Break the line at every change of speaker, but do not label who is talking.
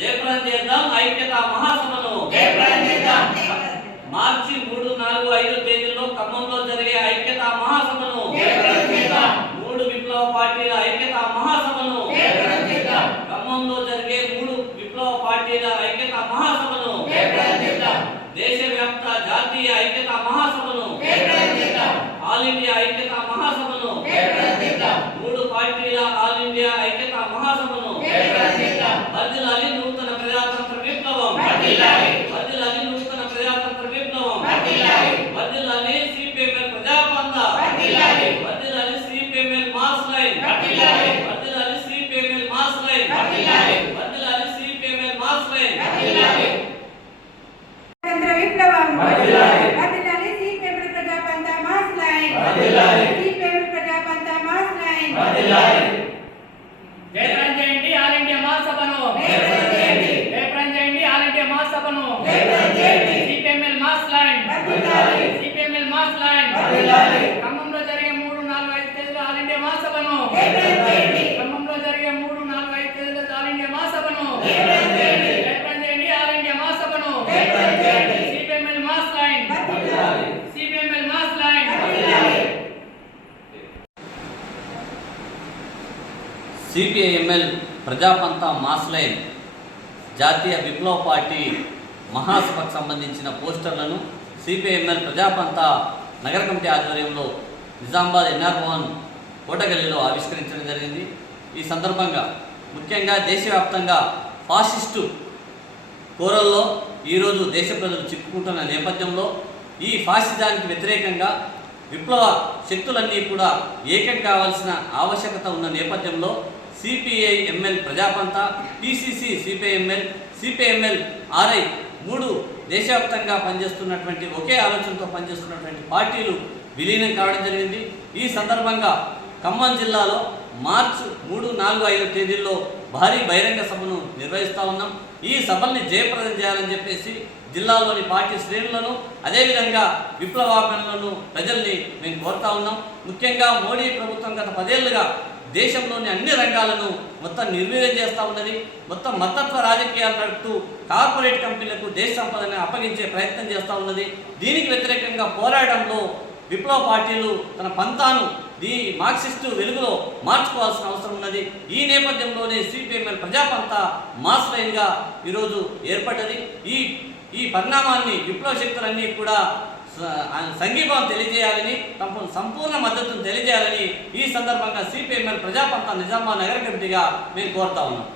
జయప్రదం చేద్దాం ఐక్యత మహాసభను. మార్చి మూడు నాలుగు ఐదు తేదీల్లో ఖమ్మంలో జరిగే ఐక్యత మహాసభను. మూడు విప్లవ పార్టీల ఐక్యత మహాసభను. ఖమ్మంలో జరిగే మూడు విప్లవ పార్టీల ఐక్యత మహాసభను. దేశవ్యాప్త జాతీయ ఐక్యత మహాసభను. ఆల్ ఇండియా ఐక్యత
ವರ್ದಿಲ್ಲಾರೆ
ವರ್ದಿಲ್ಲಾನೆ ನೂತನ ಪ್ರಜಾತಂತ್ರವೇನೋ ವರ್ದಿಲ್ಲಾರೆ
ವರ್ದಿಲ್ಲಾನೆ
ಸಿಪಿ ಮೇಲ್ ಪ್ರಜಾಪಂದ ವರ್ದಿಲ್ಲಾರೆ
ವರ್ದಿಲ್ಲಾನೆ
ಸಿಪಿ ಮೇಲ್ ಮಾಸ್ ಲೈನ್
ವರ್ದಿಲ್ಲಾರೆ
ವರ್ದಿಲ್ಲಾನೆ ಸಿಪಿ
ಮೇಲ್
ಮಾಸ್ ಲೈನ್ ವರ್ದಿಲ್ಲಾರೆ ವರ್ದಿಲ್ಲಾನೆ ಸಿಪಿ
ಮೇಲ್
ಮಾಸ್ ಲೈನ್ ವರ್ದಿಲ್ಲಾರೆ ತಂತ್ರ
ವಿಪ್ಲವ
ವರ್ದಿಲ್ಲಾರೆ ವರ್ದಿಲ್ಲಾನೆ CP ML Prajapantha
mass line
ವರ್ದಿಲ್ಲಾರೆ CP ML Prajapantha mass
line ವರ್ದಿಲ್ಲಾರೆ
CPML mass line
వర్ధిల్లాలి.
సిపిఎంఎల్ మాస్ లైన్
వర్ధిల్లాలి.
ఖమ్మంలో జరిగే మూడు నాలుగు ఐదు తేదీల ఆల్ ఇండియా మహాసభను
జయప్రదం చేయండి.
ఖమ్మంలో జరిగే మూడు నాలుగు ఐదు తేదీల ఆల్ ఇండియా మహాసభను
జయప్రదం చేయండి.
జయప్రదం చేయండి ఆల్ ఇండియా మహాసభను
జయప్రదం చేయండి.
సిపిఎంఎల్ మాస్ లైన్
వర్ధిల్లాలి.
సిపిఎంఎల్ మాస్ లైన్
వర్ధిల్లాలి.
సిపిఐఎంఎల్ ప్రజాపంత మాస్ లైన్ జాతీయ విప్లవ పార్టీ మహాసభకు సంబంధించిన పోస్టర్లను సిపిఎంఎల్ ప్రజాపంత నగర కమిటీ ఆధ్వర్యంలో నిజామాబాద్ ఎన్ఆర్ భవన్ కోటగల్లీలో ఆవిష్కరించడం జరిగింది. ఈ సందర్భంగా ముఖ్యంగా దేశవ్యాప్తంగా ఫాసిస్టు కోరల్లో ఈరోజు దేశ ప్రజలు చిక్కుకుంటున్న నేపథ్యంలో ఈ ఫాసిజానికి వ్యతిరేకంగా విప్లవ శక్తులన్నీ కూడా ఏకం కావాల్సిన ఆవశ్యకత ఉన్న నేపథ్యంలో CPI ML Prajapantha PCC CPIML CPML RI మూడు దేశవ్యాప్తంగా పనిచేస్తున్నటువంటి ఒకే ఆలోచనతో పనిచేస్తున్నటువంటి పార్టీలు విలీనం కావడం జరిగింది. ఈ సందర్భంగా ఖమ్మం జిల్లాలో మార్చి మూడు నాలుగు ఐదు తేదీల్లో భారీ బహిరంగ సభను నిర్వహిస్తూ ఉన్నాం. ఈ సభల్ని జయప్రదం చేయాలని చెప్పేసి జిల్లాలోని పార్టీ శ్రేణులను అదేవిధంగా విప్లవాపనలను ప్రజల్ని మేము కోరుతా ఉన్నాం. ముఖ్యంగా మోడీ ప్రభుత్వం గత పదేళ్ళుగా దేశంలోని అన్ని రంగాలను మొత్తం నిర్వీర్యం చేస్తూ ఉన్నది. మొత్తం మతత్వ రాజకీయాలు నడుపుతూ కార్పొరేట్ కంపెనీలకు దేశ సంపదని అప్పగించే ప్రయత్నం చేస్తూ ఉన్నది. దీనికి వ్యతిరేకంగా పోరాటంలో విప్లవ పార్టీలు తన పంతాను దీ మార్క్సిస్టు వెలుగులో మార్చుకోవాల్సిన అవసరం ఉన్నది. ఈ నేపథ్యంలోనే సిపిఎంఎల్ ప్రజాపంత మాస్ లైన్గా ఈరోజు ఏర్పడ్డది. ఈ ఈ పరిణామాన్ని విప్లవ శక్తులన్నీ కూడా ఆయన సంఘీభావం తెలియజేయాలని తమ సంపూర్ణ మద్దతును తెలియజేయాలని ఈ సందర్భంగా సిపిఎంఎల్ ప్రజాపంత నిజామాబాద్ నగర కమిటీగా మేము కోరుతా ఉన్నాం.